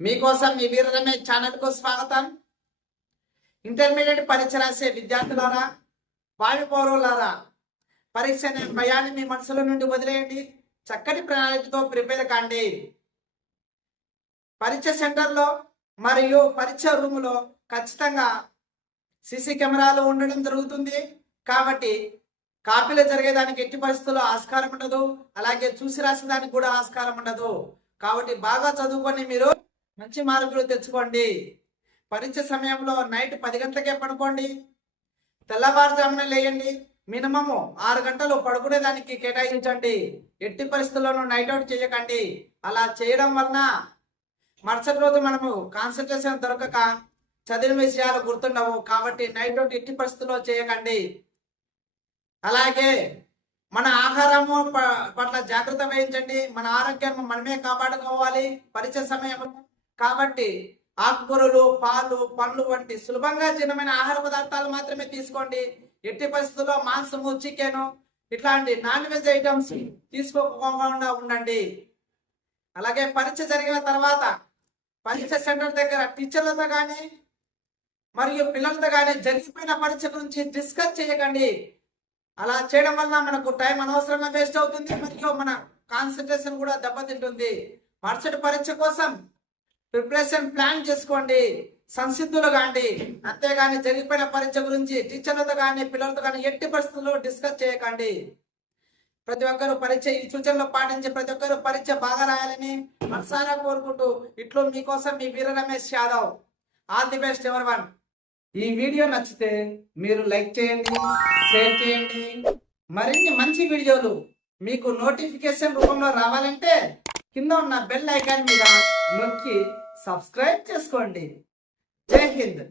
మీకోసం మీ వీర రమేష్ ఛానల్కు స్వాగతం. ఇంటర్మీడియట్ పరీక్ష రాసే విద్యార్థులారా, భావి పౌరులారా, పరీక్ష అనే భయాన్ని మీ మనసులో నుండి వదిలేయండి. చక్కటి ప్రణాళికతో ప్రిపేర్ కాండి. పరీక్ష సెంటర్లో మరియు పరీక్ష రూములో ఖచ్చితంగా సీసీ కెమెరాలు ఉండడం జరుగుతుంది. కాబట్టి కాపీలు జరిగేదానికి ఎట్టి పరిస్థితుల్లో ఆస్కారం ఉండదు. అలాగే చూసి రాసేదానికి కూడా ఆస్కారం ఉండదు. కాబట్టి బాగా చదువుకొని మీరు మంచి మార్కులు తెచ్చుకోండి. పరీక్ష సమయంలో నైట్ 10 గంటలకే పడుకోండి. తెల్లవారుజామున లేయండి. మినిమము 6 గంటలు పడుకునేదానికి కేటాయించండి. ఎట్టి పరిస్థితుల్లోనూ నైట్ అవుట్ చేయకండి. అలా చేయడం వలన మరుసటి రోజు మనము కాన్సన్ట్రేషన్ దొరకక చదివిన విషయాలు గుర్తుండవు. కాబట్టి నైట్ అవుట్ ఎట్టి పరిస్థితుల్లో చేయకండి. అలాగే మన ఆహారము పట్ల జాగ్రత్త వహించండి. మన ఆరోగ్యాన్ని మనమే కాపాడుకోవాలి పరీక్ష సమయంలో. కాబట్టి ఆకుకూరలు, పాలు, పండ్లు వంటి సులభంగా జీర్ణమైన ఆహార పదార్థాలు మాత్రమే తీసుకోండి. ఎట్టి పరిస్థితుల్లో మాంసము, చికెన్ ఇట్లాంటి నాన్ వెజ్ ఐటమ్స్ తీసుకోకుండా ఉండండి. అలాగే పరీక్ష జరిగిన తర్వాత పరీక్ష సెంటర్ దగ్గర టీచర్లతో కానీ మరియు పిల్లలతో కానీ జరిగిపోయిన పరీక్ష గురించి డిస్కస్ చేయకండి. అలా చేయడం వల్ల మనకు టైం అనవసరంగా వేస్ట్ అవుతుంది. మరియు మన కాన్సన్ట్రేషన్ కూడా దెబ్బతింటుంది. మరుసటి పరీక్ష కోసం ప్రిపరేషన్ ప్లాన్ చేసుకోండి. సంసిద్ధులు కాండి. అంతేగాని జరిగిపోయిన పరీక్ష గురించి టీచర్లతో కానీ పిల్లలతో కానీ ఎట్టి పరిస్థితుల్లో డిస్కస్ చేయకండి. ప్రతి ఒక్కరు పరీక్ష ఈ సూచనలు పాటించి ప్రతి ఒక్కరు పరీక్ష బాగా రాయాలని మనసారా కోరుకుంటూ ఇట్లు మీకోసం మీ Veera Ramesh Yadav. All the best everyone. ఈ వీడియో నచ్చితే మీరు లైక్ చేయండి, షేర్ చేయండి. మరిన్ని మంచి వీడియోలు మీకు నోటిఫికేషన్ రూపంలో రావాలంటే కింద ఉన్న బెల్ ఐకాన్ మీద నొక్కి సబ్స్క్రైబ్ చేసుకోండి. జై హింద్.